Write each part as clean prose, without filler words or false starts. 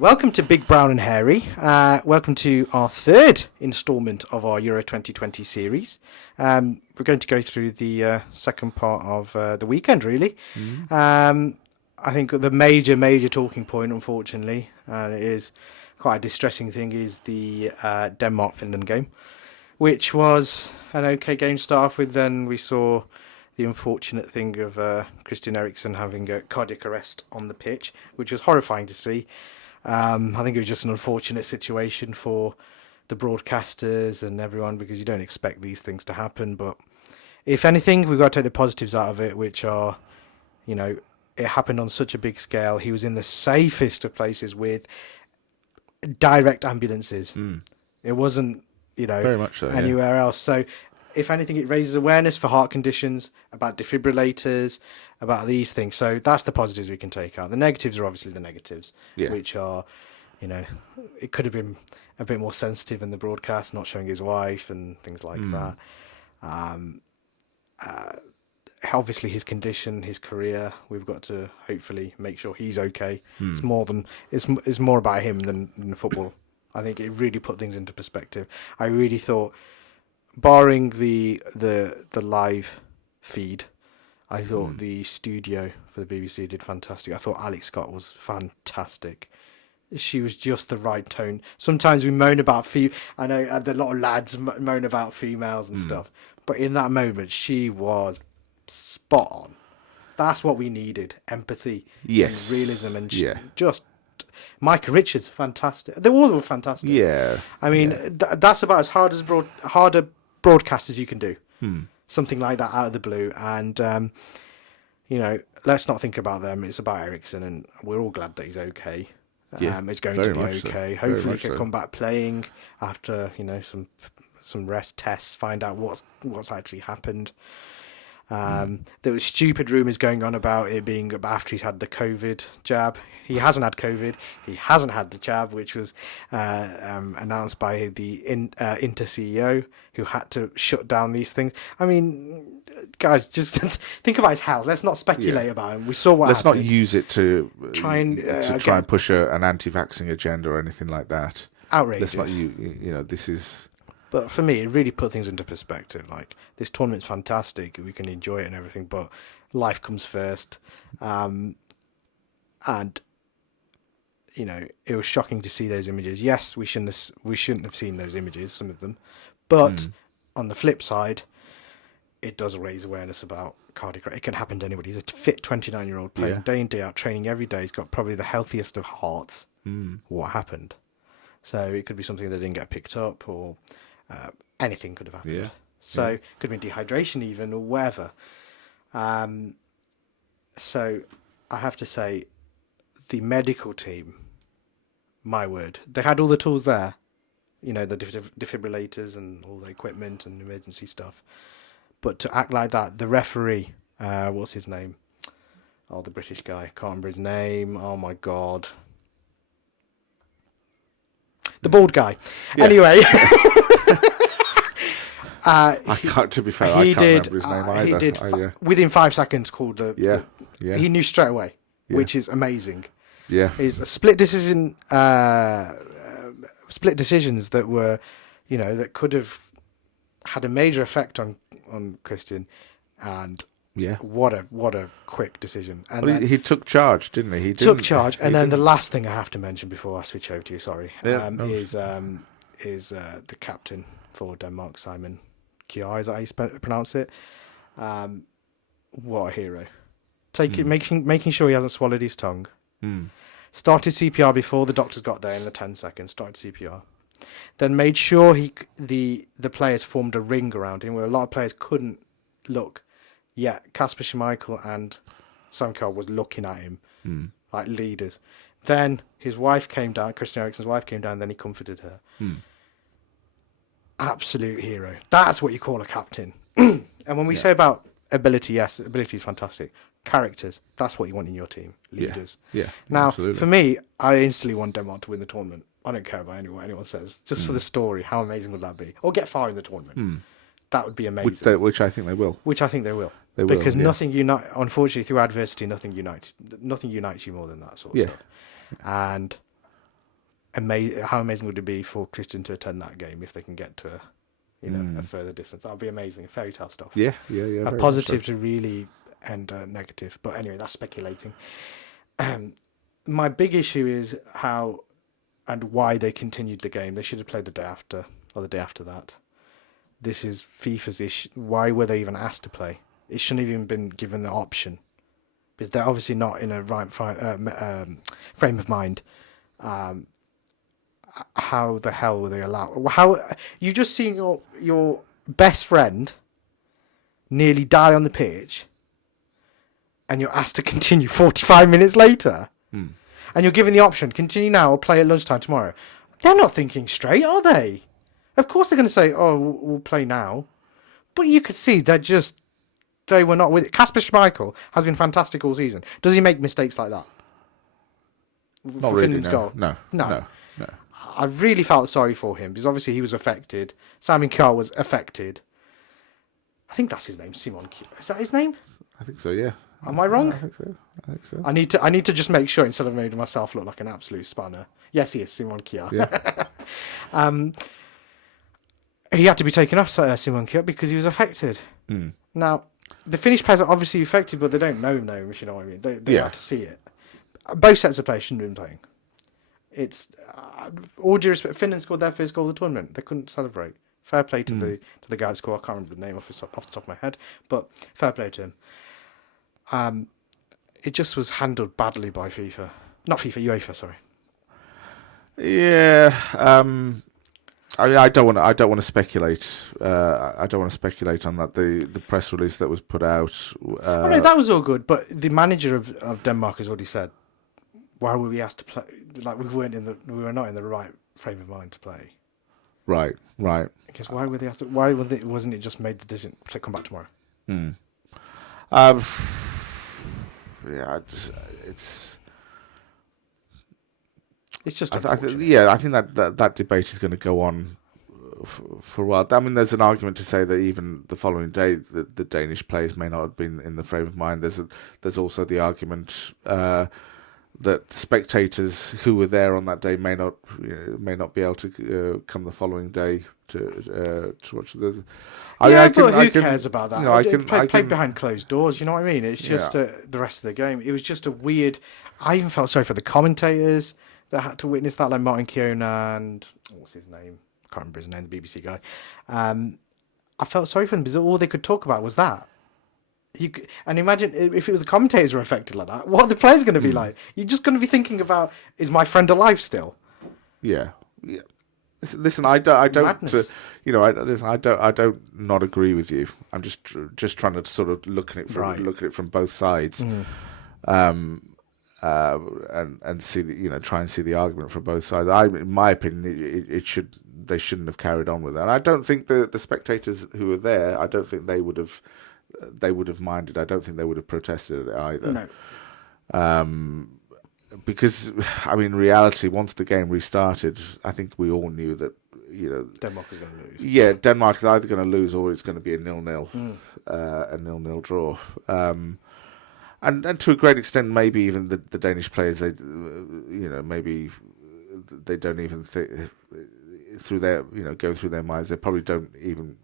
Welcome to Big Brown and Hairy. Welcome to our third instalment of our Euro 2020 series. We're going to go through the second part of the weekend, really. I think the major talking point, unfortunately, and it is quite a distressing thing, is the Denmark-Finland game, which was an okay game to start off with. Then we saw the unfortunate thing of Christian Eriksen having a cardiac arrest on the pitch, which was horrifying to see. I think it was just an unfortunate situation for the broadcasters and everyone, because you don't expect these things to happen. But if anything, we've got to take the positives out of it, which are, it happened on such a big scale. He was in the safest of places with direct ambulances. It wasn't, very much so, anywhere else. So if anything, it raises awareness for heart conditions, about defibrillators, about these things. So that's the positives we can take out. The negatives are obviously the negatives, which are, it could have been a bit more sensitive in the broadcast, not showing his wife and things like that. Obviously his condition, his career, we've got to hopefully make sure he's okay. It's more about him than football. I think it really put things into perspective. I really thought, barring the live feed, I thought the studio for the BBC did fantastic. I thought Alex Scott was fantastic. She was just the right tone. Sometimes we moan about I know a lot of lads moan about females and stuff, but in that moment she was spot on. That's what we needed: empathy, and realism, and just. Micah Richards, fantastic. They all were fantastic. Yeah, I mean, that's about as harder broadcast as you can do. Something like that out of the blue, and let's not think about them. It's about Eriksen, and we're all glad that he's okay. It's going to be okay. So. Hopefully, he can come back playing after some rest tests, find out what's actually happened. There was stupid rumours going on about it being after he's had the COVID jab. He hasn't had COVID. He hasn't had the jab, which was announced by the Inter CEO, who had to shut down these things. I mean, guys, just think about his health. Let's not speculate about him. We saw what Let's happened. not use it to try and push an anti-vaxxing agenda or anything like that. Outrageous. Let's not this is. But for me, it really put things into perspective. Like, this tournament's fantastic, we can enjoy it and everything, but life comes first. And it was shocking to see those images. Yes, we shouldn't have seen those images, some of them. But on the flip side, it does raise awareness about cardiac arrest. It can happen to anybody. He's a fit 29-year-old playing day in, day out, training every day. He's got probably the healthiest of hearts. What happened? So it could be something that didn't get picked up, or anything could have happened. So it could have been dehydration even, or whatever. So I have to say, the medical team, my word, they had all the tools there, the defibrillators and all the equipment and emergency stuff. But to act like that, the referee, what's his name? Oh, the British guy, can't remember his name. Oh my God. The bald guy. Anyway. To be fair, I can't remember his name either. He did, within 5 seconds, called he knew straight away, which is amazing. Yeah. It's a split decisions that were, that could have had a major effect on Christian, and what a quick decision. And he took charge, didn't he? And then the last thing I have to mention before I switch over to you, is the captain for Denmark, Simon Kjær, is that how you pronounce it? What a hero! Making sure he hasn't swallowed his tongue. Started CPR before the doctors got there in the 10 seconds. Started CPR, then made sure the players formed a ring around him where a lot of players couldn't look. Yet Kasper Schmeichel and Sam Kerr was looking at him like leaders. Then his wife came down. Christian Eriksen's wife came down. Then he comforted her. Absolute hero. That's what you call a captain. And when we say about ability, yes, ability is fantastic. Characters, that's what you want in your team. Leaders. Now, absolutely. for me, I instantly want Denmark to win the tournament. I don't care about what anyone says. Just for the story, how amazing would that be? Or get far in the tournament. That would be amazing. Which I think they will. Because nothing unfortunately, through adversity, nothing unites you more than that sort of stuff. And how amazing would it be for Christian to attend that game if they can get to a further distance? That would be amazing. Fairy tale stuff. Yeah. A positive to really end negative. But anyway, that's speculating. My big issue is how and why they continued the game. They should have played the day after or the day after that. This is FIFA's issue. Why were they even asked to play? It shouldn't have even been given the option. Because they're obviously not in a right frame of mind. How the hell were they allowed? How you've just seen your best friend nearly die on the pitch, and you're asked to continue 45 minutes later, and you're given the option: continue now or play at lunchtime tomorrow. They're not thinking straight, are they? Of course they're going to say, "Oh, we'll play now," but you could see they were not with it. Kasper Schmeichel has been fantastic all season. Does he make mistakes like that? Not really, Finland's goal? No. I really felt sorry for him because obviously he was affected. Simon Kjaer was affected. I think that's his name, Simon Kjaer. Is that his name? I think so, yeah. Am I wrong? I think so. I need to just make sure instead of making myself look like an absolute spanner. Yes, he is, Simon Kjaer. Yeah. He had to be taken off, Simon Kjaer, because he was affected. Now, the Finnish players are obviously affected, but they don't know, if you know what I mean. They have to see it. Both sets of players shouldn't have been playing. It's all due respect. Finland scored their first goal of the tournament. They couldn't celebrate. Fair play to the guy that scored. I can't remember the name off the top of my head, but fair play to him. It just was handled badly by FIFA. Not FIFA, UEFA. Sorry. Yeah. I don't want to speculate. I don't want to speculate on that. The press release that was put out. No, that was all good. But the manager of Denmark has already said, why were we asked to play? Like we were not in the right frame of mind to play. Right. Because why were they asked? Wasn't it just made the decision to come back tomorrow? Yeah, it's just. I think that debate is going to go on for a while. I mean, there's an argument to say that even the following day, the Danish players may not have been in the frame of mind. There's also the argument that spectators who were there on that day may not be able to come the following day to watch the. Who cares about that? I can play behind closed doors. You know what I mean? It's just the rest of the game. It was just a weird. I even felt sorry for the commentators that had to witness that, like Martin Keown and what's his name? I can't remember his name. The BBC guy. I felt sorry for them because all they could talk about was that. And imagine if it was the commentators were affected like that. What are the players going to be like? You're just going to be thinking about: is my friend alive still? Yeah. Listen, I don't. I don't not agree with you. I'm just trying to sort of look at it from both sides, and see try and see the argument from both sides. In my opinion, they shouldn't have carried on with that. And I don't think the spectators who were there. I don't think they would have minded. I don't think they would have protested it either. No. Because in reality, once the game restarted, I think we all knew that Denmark was going to lose. Yeah, Denmark is either going to lose or it's going to be a 0-0, a 0-0 draw. And to a great extent, maybe even the Danish players, maybe they don't even think through their go through their minds. They probably don't even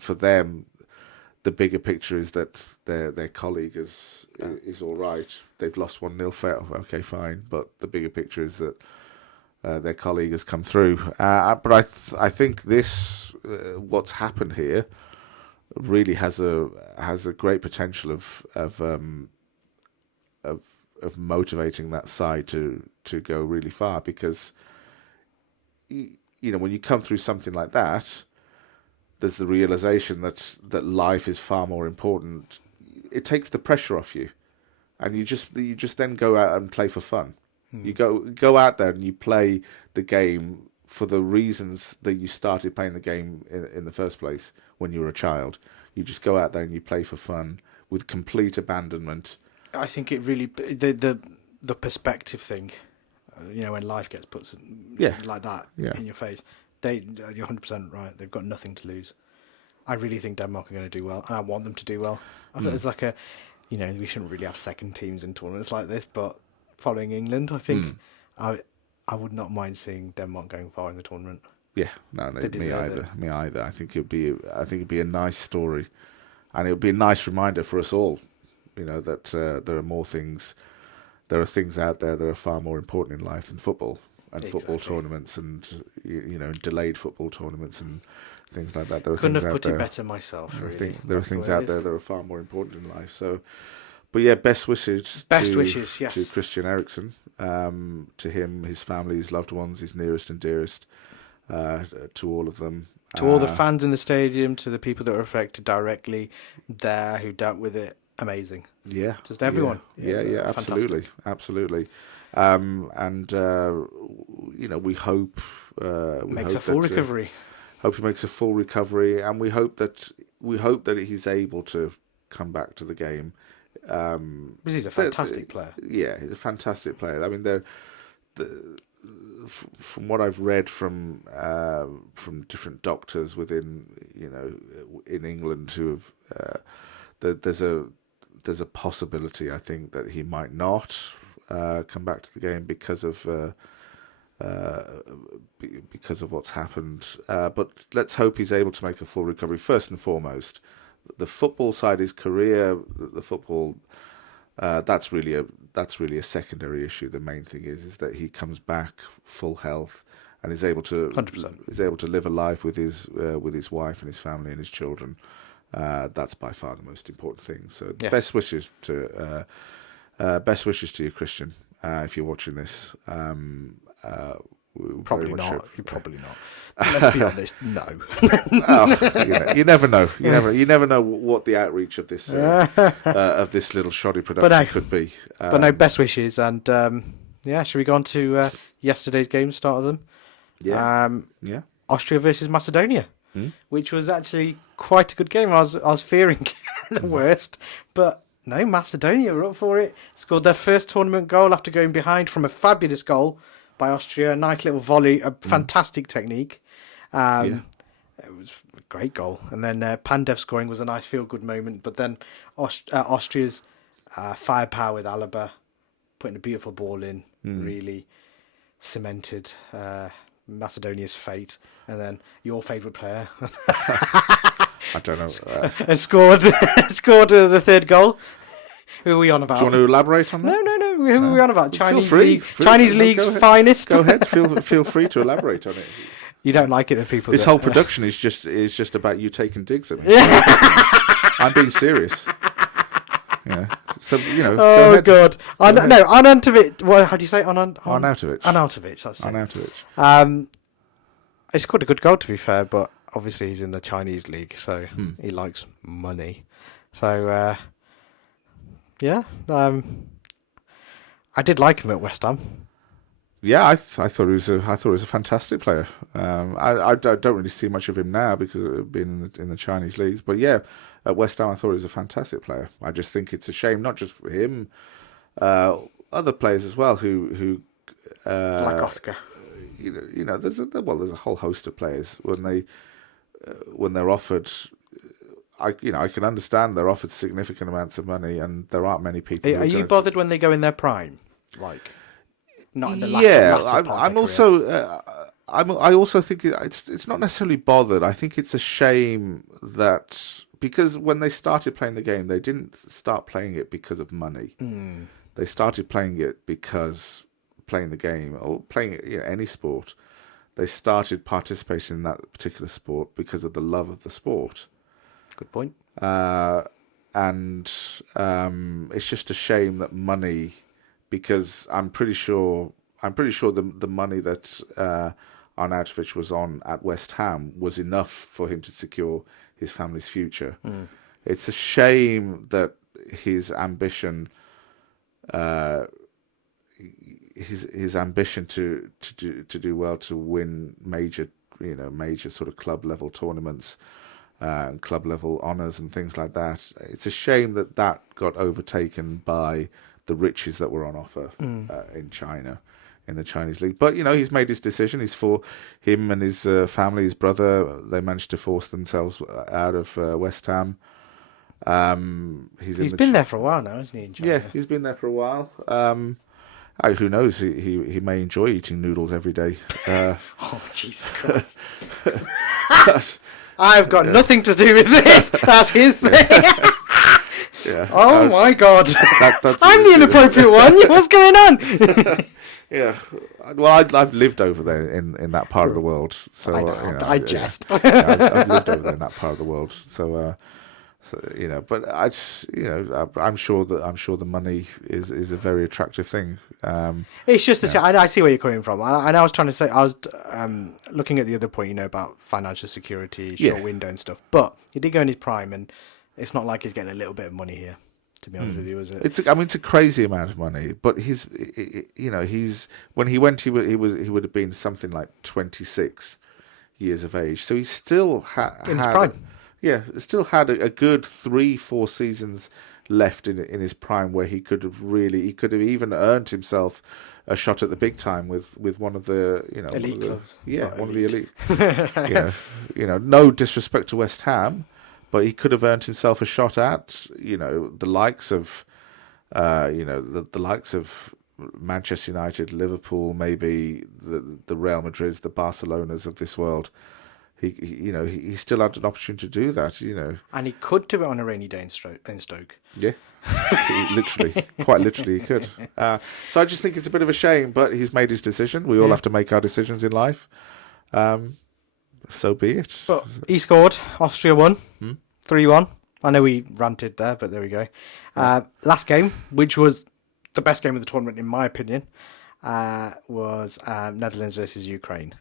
for them. The bigger picture is that their colleague is all right. They've lost 1-0, fair, okay, fine. But the bigger picture is that their colleague has come through. But I think this what's happened here really has a great potential of motivating that side to go really far, because when you come through something like that, there's the realization that life is far more important. It takes the pressure off you, and you just then go out and play for fun. You go out there and you play the game for the reasons that you started playing the game in the first place when you were a child. You just go out there and you play for fun with complete abandonment. I think it really the perspective thing, when life gets put like that in your face. You're 100% right. They've got nothing to lose. I really think Denmark are going to do well, and I want them to do well. I feel it's like we shouldn't really have second teams in tournaments like this, but following England, I think I I would not mind seeing Denmark going far in the tournament. Yeah, no, They me deserve either. it. Me either. I think it'd be a nice story, and it would be a nice reminder for us all. That there are more things. There are things out there that are far more important in life than football and football Exactly. tournaments and delayed football tournaments and things like that. There are Couldn't things have out put there. it better myself, I really. think there are That's the things way it out is. there that are far more important in life. So, but yeah, best wishes. Yes. To Christian Eriksen, to him, his family, his loved ones, his nearest and dearest, to all of them. To all the fans in the stadium, to the people that were affected directly there who dealt with it, amazing. Yeah, Just everyone. Yeah, Fantastic. absolutely. We hope Makes a full recovery. Hope he makes a full recovery, and we hope that he's able to come back to the game. Because he's a fantastic player. Yeah, he's a fantastic player. I mean, from what I've read from different doctors within in England who have there's a possibility, I think, that he might not come back to the game because of what's happened. But let's hope he's able to make a full recovery. First and foremost, the football side, his career, the football. That's really a secondary issue. The main thing is that he comes back full health and is able to 100%. Live a life with his wife and his family and his children. That's by far the most important thing. So Yes. best wishes to you, Christian. If you're watching this, Probably not. You're probably not. Let's be honest. No. You never know. You never know what the outreach of this little shoddy production could be. But no, best wishes, and should we go on to yesterday's game? Start of them. Yeah. Austria versus Macedonia, which was actually quite a good game. I was fearing the worst, but no, Macedonia were up for it. Scored their first tournament goal after going behind from a fabulous goal by Austria. A nice little volley, a fantastic technique. It was a great goal. And then Pandev scoring was a nice feel-good moment. But then Austria's firepower with Alaba, putting a beautiful ball in, really cemented Macedonia's fate. And then your favourite player I don't know. and scored the third goal. Who are we on about? Do you want to elaborate on that? No. Who are we on about? Chinese Chinese League's finest. Go ahead. Feel free to elaborate on it. You don't like it, the people. This whole production is just about you taking digs at me. I'm being serious. Yeah. So Oh go ahead. God! Arnautovic. Well, how do you say Arnautovic. Arnautovic. That's it. Arnautovic. He scored a good goal, to be fair, but obviously he's in the Chinese league, so he likes money. So I did like him at West Ham. Yeah, I thought he was a fantastic player. I don't really see much of him now because of being in the Chinese leagues. But yeah, at West Ham, I thought he was a fantastic player. I just think it's a shame, not just for him, other players as well who Like Oscar. There's a whole host of players when they're offered. I can understand they're offered significant amounts of money, and there aren't many people. Are you bothered when they go in their prime? Like, not in the latter part I'm of their career? I also think it's not necessarily bothered. I think it's a shame that because when they started playing the game, they didn't start playing it because of money. They started playing it because playing the game or playing any sport. They started participating in that particular sport because of the love of the sport. Good point. And it's just a shame that money, because I'm pretty sure the money that Arnautovic was on at West Ham was enough for him to secure his family's future. It's a shame that his ambition, his ambition to do well, to win major sort of club level tournaments. Club level honours and things like that. It's a shame that got overtaken by the riches that were on offer in China, in the Chinese league. But he's made his decision. He's for him and his family, his brother. They managed to force themselves out of West Ham. He's been there for a while now, hasn't he? In China? Yeah, he's been there for a while. Who knows? He may enjoy eating noodles every day. Oh, Jesus Christ. But, I've got nothing to do with this. That's his thing. yeah. Oh, my God. That's I'm the inappropriate one. What's going on? Yeah. Well, I've lived over there in that part of the world. So I know. you know, I jest. I've lived over there in that part of the world. So you know, but I'm sure the money is a very attractive thing. It's just I see where you're coming from. And I was trying to say, I was looking at the other point, about financial security, short window and stuff. But he did go in his prime, and it's not like he's getting a little bit of money here. To be honest with you, is it? It's a crazy amount of money. But when he went, he would have been something like 26 years of age. So he still In his prime. Yeah, still had a good 3-4 seasons left in his prime where he could have even earned himself a shot at the big time with one of the Elite clubs. One of the elite. No disrespect to West Ham, but he could have earned himself a shot at the likes of the likes of Manchester United, Liverpool, maybe the Real Madrids, the Barcelonas of this world. He still had an opportunity to do that, And he could do it on a rainy day in Stoke. Yeah, quite literally, he could. So I just think it's a bit of a shame, but he's made his decision. We all have to make our decisions in life. So be it. But he scored. Austria won 3-1. I know we ranted there, but there we go. Last game, which was the best game of the tournament, in my opinion, was Netherlands versus Ukraine.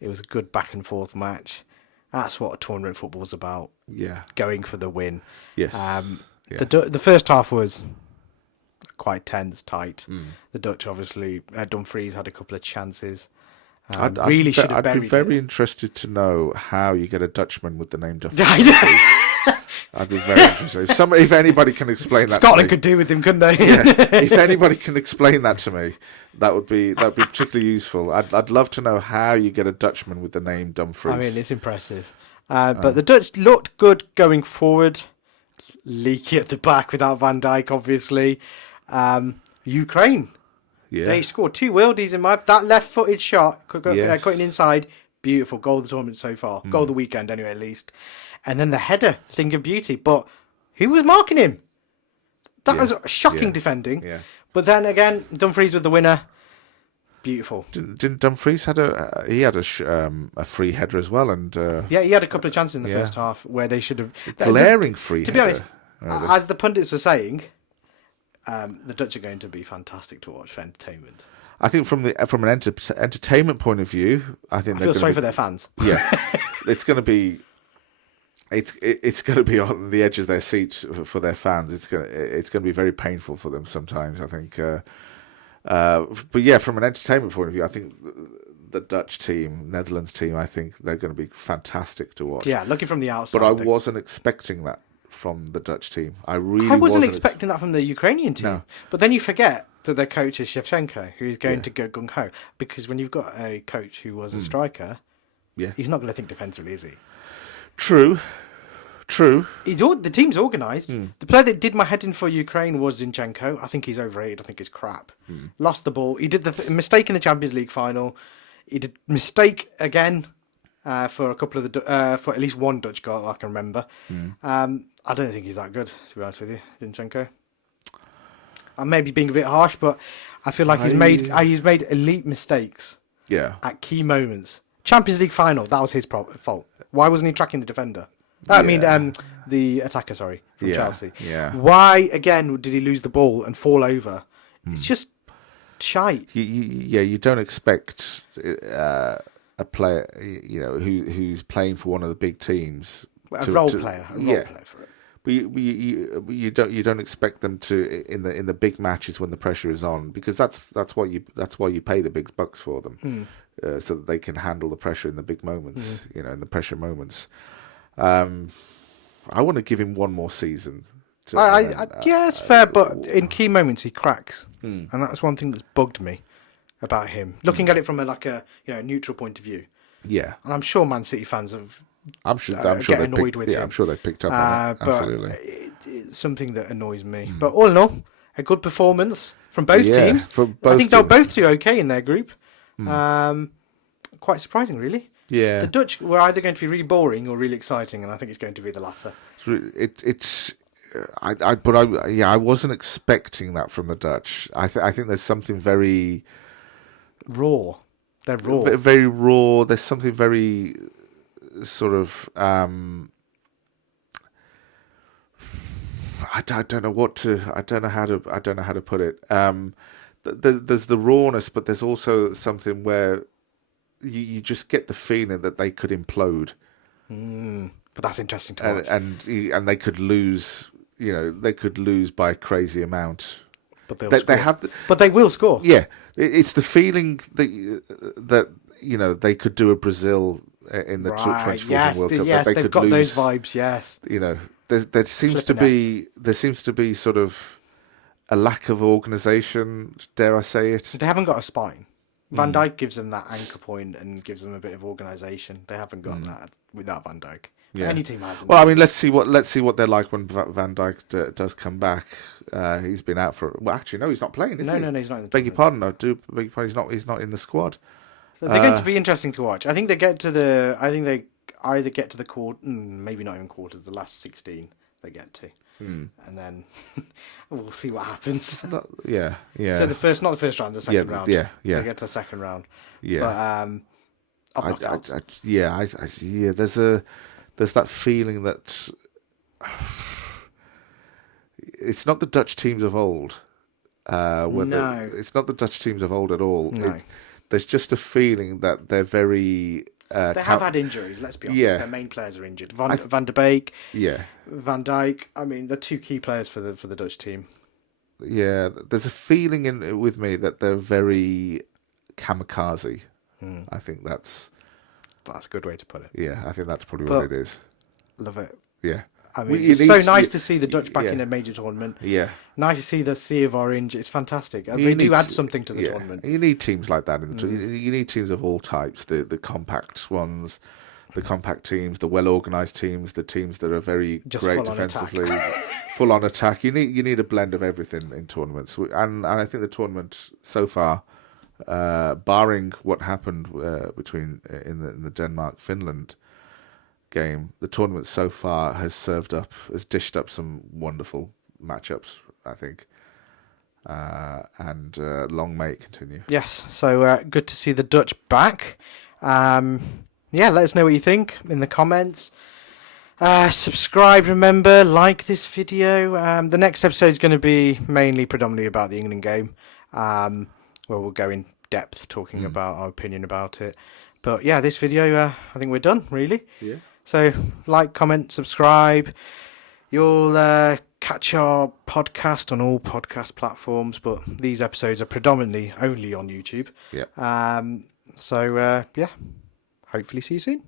It was a good back and forth match. That's what tournament football's about. Yeah. Going for the win. Yes. The first half was quite tense, tight. The Dutch, obviously, Dumfries had a couple of chances. I'd be very interested to know how you get a Dutchman with the name Duffy. I'd be very interested. If anybody can explain that, Scotland could do with him, couldn't they? If anybody can explain that to me, that would be particularly useful. I'd love to know how you get a Dutchman with the name Dumfries. I mean, it's impressive. But the Dutch looked good going forward. Leaky at the back without Van Dijk, obviously. Ukraine. Yeah. They scored 2 worldies in that left-footed shot, cutting inside. Beautiful goal of the tournament so far. Goal of the weekend, anyway, at least. And then the header, thing of beauty. But who was marking him? That was shocking defending. Yeah. But then again, Dumfries with the winner. Beautiful. Didn't Dumfries had a free header as well? And he had a couple of chances in the first half where they should have glaring free. To be honest, as the pundits were saying, the Dutch are going to be fantastic to watch for entertainment. I think from an entertainment point of view, I feel sorry for their fans. Yeah, it's going to be. It's going to be on the edge of their seats for their fans. It's going to be very painful for them sometimes, I think. But yeah, from an entertainment point of view, I think the Dutch team, Netherlands team, I think they're going to be fantastic to watch. Yeah, looking from the outside. But I wasn't expecting that from the Dutch team. I wasn't expecting that from the Ukrainian team. No. But then you forget that their coach is Shevchenko, who is going to go gung-ho. Because when you've got a coach who was a striker, he's not going to think defensively, is he? True. The team's organised. The player that did my head in for Ukraine was Zinchenko. I think he's overrated. I think he's crap. Lost the ball. He did the mistake in the Champions League final. He did mistake again for a couple of for at least one Dutch goal I can remember. I don't think he's that good, to be honest with you, Zinchenko. I may be being a bit harsh, but I feel like he's made elite mistakes. Yeah. At key moments. Champions League final, that was his fault. Why wasn't he tracking the defender? I mean, the attacker, sorry, from Chelsea. Yeah. Why, again, did he lose the ball and fall over? It's just shite. You don't expect a player, who's playing for one of the big teams. A role player for it. But you don't expect them to in the big matches when the pressure is on, because that's why you pay the big bucks for them, so that they can handle the pressure in the big moments, in the pressure moments. I want to give him one more season. It's fair, but in key moments he cracks, and that's one thing that's bugged me about him. Looking at it from a neutral point of view. Yeah, and I'm sure Man City fans have. I'm sure get annoyed with him. I'm sure they picked up on it. Absolutely, it's something that annoys me. But all in all, a good performance from both teams. From I both think they'll teams. both do okay in their group. Quite surprising, really. Yeah. The Dutch were either going to be really boring or really exciting, and I think it's going to be the latter. I wasn't expecting that from the Dutch. I think there's something very Raw. They're raw. very raw. There's something very sort of I don't know how to put it. There's the rawness, but there's also something where you just get the feeling that they could implode. But that's interesting to watch. And they could lose. They could lose by a crazy amount. But they have. But they will score. Yeah, it's the feeling that they could do a Brazil in the 2014 World Cup. Yes, that they they've could got lose, those vibes. Yes. There seems to be sort of a lack of organisation. Dare I say it? They haven't got a spine. Van Dijk gives them that anchor point and gives them a bit of organisation. They haven't got that without Van Dijk. Yeah. Any team hasn't. Well, I mean, let's see what they're like when Van Dijk does come back. He's been out for. Well, actually, no, he's not playing. Is he? No, he's not. In the beg your pardon. I do beg your pardon. He's not in the squad. So they're going to be interesting to watch. I think they get to the. I think they either get to the quarter, maybe not even quarters. The last 16 they get to, and then we'll see what happens. Yeah. So not the first round, the second round. Yeah. They get to the second round. Yeah. But There's that feeling that it's not the Dutch teams of old. No. It's not the Dutch teams of old at all. No. There's just a feeling that they're very. They have had injuries. Let's be honest. Yeah. Their main players are injured. Van der Beek, Yeah. Van Dijk. I mean, they're two key players for the Dutch team. Yeah. There's a feeling with me that they're very kamikaze. I think that's a good way to put it. Yeah, I think that's probably what it is. Love it. Yeah. I mean, it's so nice to see the Dutch back in a major tournament. Yeah. Nice to see the sea of orange. It's fantastic. They do add something to the tournament. You need teams like that. You need teams of all types. The compact ones, the compact teams, the well-organised teams, the teams that are very great defensively, full on attack. You need a blend of everything in tournaments. And I think the tournament so far, barring what happened between in the Denmark-Finland game, the tournament so far has dished up some wonderful matchups, I think, and long may it continue. Yes, so good to see the Dutch back. Let us know what you think in the comments. Subscribe, remember, like this video. The next episode is going to be predominantly about the England game, where we'll go in depth talking about our opinion about it. But yeah, this video, I think we're done, really. Yeah. So, like, comment, subscribe. You'll catch our podcast on all podcast platforms, but these episodes are predominantly only on YouTube. Yeah. Hopefully see you soon.